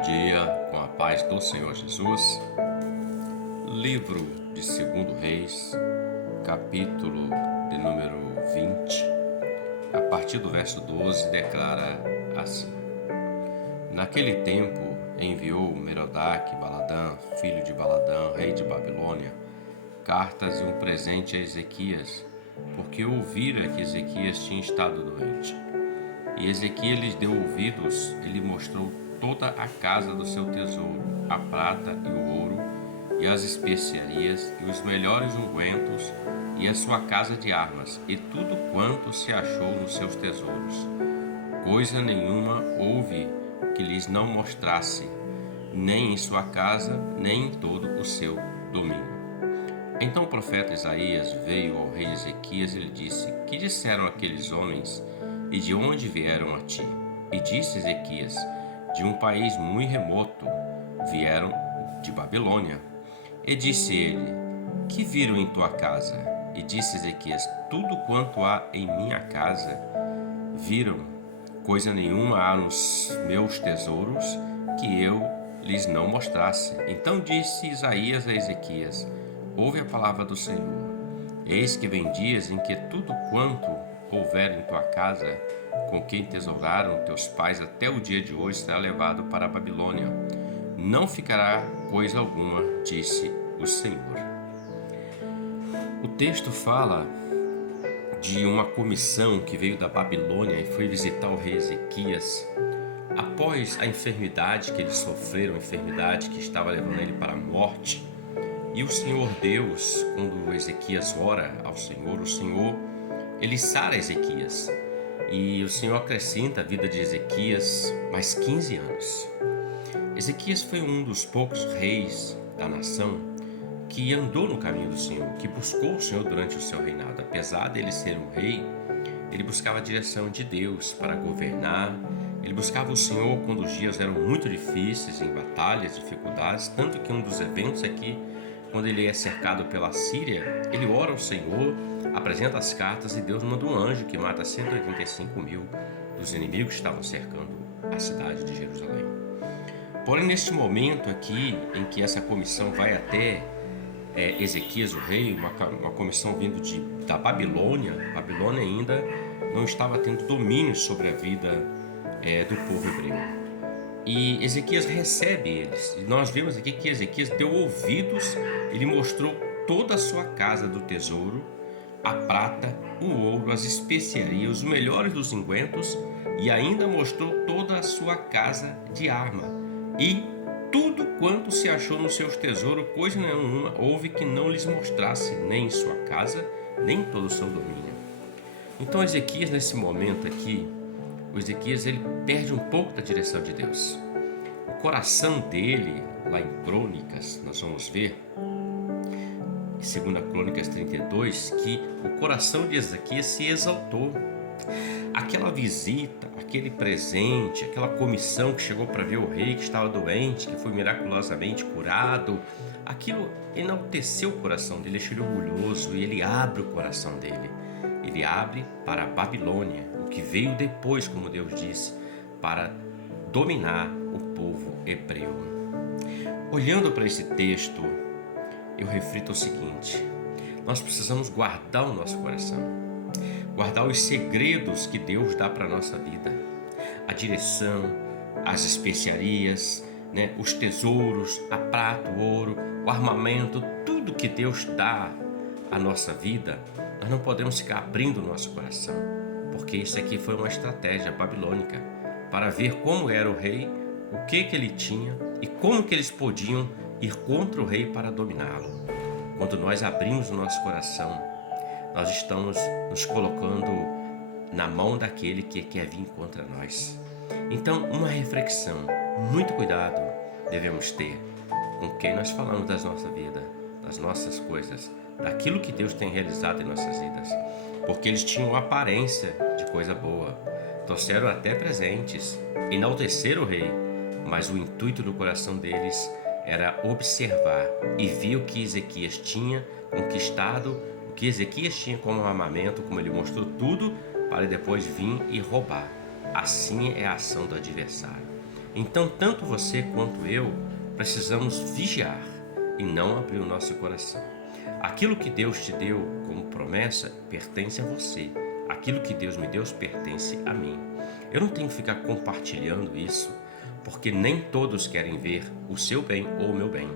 Bom dia, com a paz do Senhor Jesus. Livro de 2 Reis, capítulo de número 20, a partir do verso 12, declara assim: Naquele tempo enviou Merodach-Baladã, filho de Baladã, rei de Babilônia, cartas e um presente a Ezequias, porque ouvira que Ezequias tinha estado doente. E Ezequias lhes deu ouvidos e lhe mostrou toda a casa do seu tesouro, a prata e o ouro, e as especiarias, e os melhores ungüentos, e a sua casa de armas, e tudo quanto se achou nos seus tesouros. Coisa nenhuma houve que lhes não mostrasse, nem em sua casa, nem em todo o seu domínio. Então o profeta Isaías veio ao rei Ezequias e lhe disse: Que disseram aqueles homens, e de onde vieram a ti? E disse Ezequias: De um país muito remoto, vieram de Babilônia. E disse ele: Que viram em tua casa? E disse Ezequias: Tudo quanto há em minha casa viram. Coisa nenhuma há nos meus tesouros que eu lhes não mostrasse. Então disse Isaías a Ezequias: Ouve a palavra do Senhor. Eis que vem dias em que tudo quanto houver em tua casa, com quem tesouraram teus pais até o dia de hoje, será levado para a Babilônia. Não ficará coisa alguma, disse o Senhor. O texto fala de uma comissão que veio da Babilônia e foi visitar o rei Ezequias após a enfermidade que eles sofreram, a enfermidade que estava levando ele para a morte. E o Senhor Deus, quando Ezequias ora ao Senhor, o Senhor, ele sara Ezequias. E o Senhor acrescenta a vida de Ezequias mais 15 anos. Ezequias foi um dos poucos reis da nação que andou no caminho do Senhor, que buscou o Senhor durante o seu reinado. Apesar dele ser um rei, ele buscava a direção de Deus para governar. Ele buscava o Senhor quando os dias eram muito difíceis, em batalhas, dificuldades. Tanto que um dos eventos aqui, quando ele é cercado pela Síria, ele ora ao Senhor, apresenta as cartas e Deus manda um anjo que mata 185 mil dos inimigos que estavam cercando a cidade de Jerusalém. Porém, neste momento aqui, em que essa comissão vai até Ezequias, o rei, uma comissão vindo da Babilônia, Babilônia ainda não estava tendo domínio sobre a vida do povo hebreu. E Ezequias recebe eles. E nós vemos aqui que Ezequias deu ouvidos, ele mostrou toda a sua casa do tesouro, a prata, o ouro, as especiarias, os melhores dos ungüentos, e ainda mostrou toda a sua casa de arma. E tudo quanto se achou nos seus tesouros, coisa nenhuma houve que não lhes mostrasse, nem em sua casa, nem em todo o seu domínio. Então Ezequias, nesse momento aqui, o Ezequias ele perde um pouco da direção de Deus. O coração dele, lá em Crônicas, nós vamos ver, em 2 Crônicas 32, que o coração de Ezequias se exaltou. Aquela visita, aquele presente, aquela comissão que chegou para ver o rei que estava doente, que foi miraculosamente curado, aquilo enalteceu o coração dele, deixou ele orgulhoso, e ele abre o coração dele. Ele abre para a Babilônia, o que veio depois, como Deus disse, para dominar o povo hebreu. Olhando para esse texto, eu reflito o seguinte: nós precisamos guardar o nosso coração, guardar os segredos que Deus dá para a nossa vida, a direção, as especiarias, os tesouros, a prata, o ouro, o armamento, tudo que Deus dá à nossa vida. Nós não podemos ficar abrindo o nosso coração, porque isso aqui foi uma estratégia babilônica para ver como era o rei, o que ele tinha e como que eles podiam ir contra o rei para dominá-lo. Quando nós abrimos o nosso coração, nós estamos nos colocando na mão daquele que quer vir contra nós. Então, uma reflexão, muito cuidado devemos ter com quem nós falamos da nossa vida, das nossas coisas, daquilo que Deus tem realizado em nossas vidas, porque eles tinham aparência de coisa boa, trouxeram até presentes, enalteceram o rei, mas o intuito do coração deles era observar e ver o que Ezequias tinha conquistado, o que Ezequias tinha como armamento, como ele mostrou tudo, para depois vir e roubar. Assim é a ação do adversário. Então, tanto você quanto eu precisamos vigiar e não abrir o nosso coração. Aquilo que Deus te deu como promessa pertence a você. Aquilo que Deus me deu pertence a mim. Eu não tenho que ficar compartilhando isso, porque nem todos querem ver o seu bem ou o meu bem.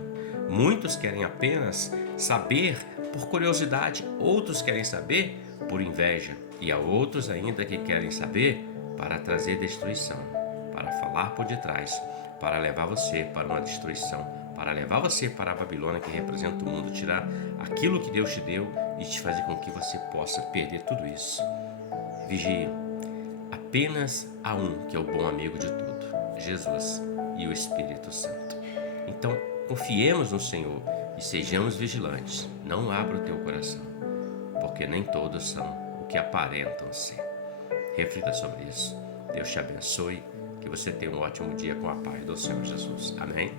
Muitos querem apenas saber por curiosidade, outros querem saber por inveja, e há outros ainda que querem saber para trazer destruição, para falar por detrás, para levar você para uma destruição, para levar você para a Babilônia que representa o mundo, tirar aquilo que Deus te deu e te fazer com que você possa perder tudo isso. Vigie. Apenas há um que é o bom amigo de tudo, Jesus e o Espírito Santo. Então, confiemos no Senhor e sejamos vigilantes. Não abra o teu coração, porque nem todos são o que aparentam ser. Reflita sobre isso. Deus te abençoe. Que você tenha um ótimo dia com a paz do Senhor Jesus. Amém?